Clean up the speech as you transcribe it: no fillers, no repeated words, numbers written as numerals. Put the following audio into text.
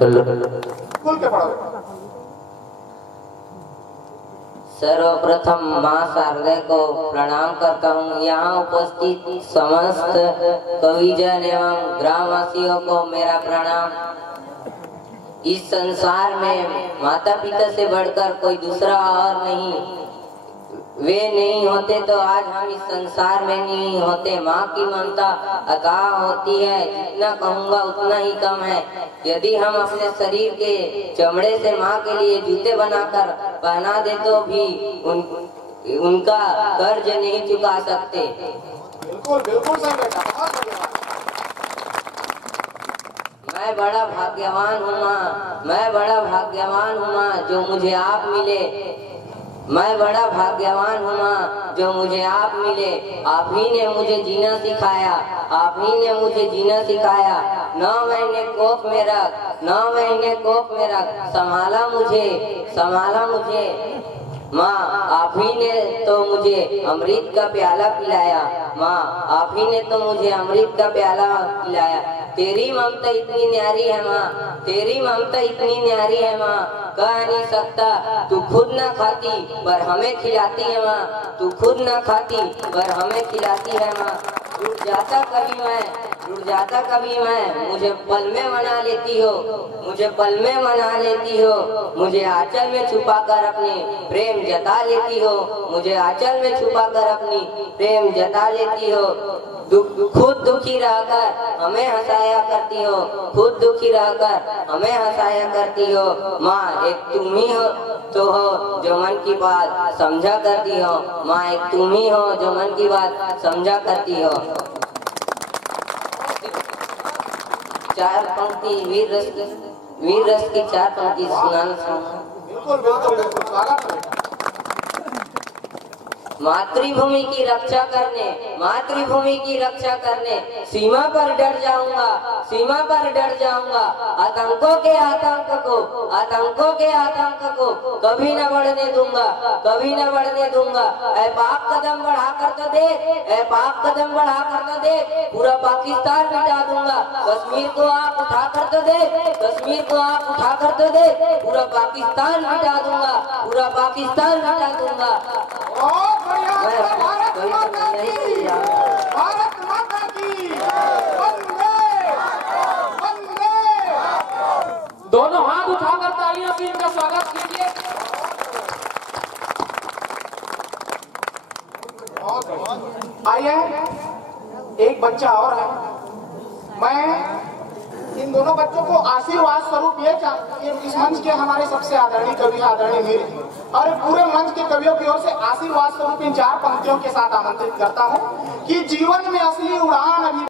खुल के पढ़ो। सर्वप्रथम माँ शारदा को प्रणाम करता हूँ। यहाँ उपस्थित समस्त कविजन एवं ग्रामवासियों को मेरा प्रणाम। इस संसार में माता पिता से बढ़कर कोई दूसरा और नहीं, वे नहीं होते तो आज हम इस संसार में नहीं होते। माँ की ममता अथाह होती है, जितना कहूँगा उतना ही कम है। यदि हम अपने शरीर के चमड़े से माँ के लिए जूते बनाकर पहना दे तो भी उनका कर्ज नहीं चुका सकते। बिल्कुल बिल्कुल सही बेटा, बहुत बढ़िया। मैं बड़ा भाग्यवान हूँ माँ, मैं बड़ा भाग्यवान हूँ माँ जो मुझे आप मिले। मैं बड़ा भाग्यवान हूँ माँ जो मुझे आप मिले। आप ही ने मुझे जीना सिखाया, आप ही ने मुझे जीना सिखाया। 9 महीने कोख में रख, 9 महीने कोख में रख, संभाला मुझे माँ। आप ही ने तो मुझे अमृत का प्याला पिलाया माँ, आप ही ने तो मुझे अमृत का प्याला पिलाया। तेरी ममता इतनी न्यारी है माँ, तेरी ममता इतनी न्यारी है माँ, कह नहीं सकता। तू खुद ना खाती पर हमें खिलाती है माँ, तू खुद ना खाती पर हमें खिलाती है माँ। रुठ जाता कभी मैं, मुझे पल में मना लेती हो, मुझे पल में मना लेती हो। मुझे आंचल में छुपा कर अपनी प्रेम जता लेती हो, मुझे आंचल में छुपा कर अपनी प्रेम जता लेती हो। खुद दुखी रहकर हमें हंसाया करती हो, खुद दुखी रहकर हमें हंसाया करती हो माँ। एक तुम ही हो तो हो जो मन की बात समझा करती हो माँ, एक तुम ही हो जो मन की बात समझा करती हो। 4 पंक्ति वीर रस की 4 पंक्ति सुनाना चाहूँगा। बिल्कुल बिल्कुल बिल्कुल, स्वागत है। मातृभूमि की रक्षा करने, मातृभूमि की रक्षा करने सीमा पर डट जाऊंगा, सीमा पर डट जाऊंगा। आतंकों के आतंक को कभी न बढ़ने दूंगा, कभी न बढ़ने दूंगा। ऐ पाक कदम बढ़ा कर तो देख, ऐ पाक कदम बढ़ा कर तो देख, पूरा पाकिस्तान मिटा दूंगा। कश्मीर को आप उठा कर तो देख, कश्मीर को आप उठा कर तो देख, पूरा पाकिस्तान मिटा दूंगा, पूरा पाकिस्तान मिटा दूंगा। बहुत बढ़िया। भारत माता की, भारत माता की वंदे वंदे। दोनों हाथ उठाकर तालियों से इनका स्वागत कीजिए। आइए, एक बच्चा और है। मैं इन दोनों बच्चों को आशीर्वाद स्वरूप ये इस मंच के हमारे सबसे आदरणीय कवि आदरणीय मीर और पूरे मंच के कवियों की ओर से आशीर्वाद स्वरूप इन 4 पंक्तियों के साथ आमंत्रित करता हूँ कि जीवन में असली उड़ान अभी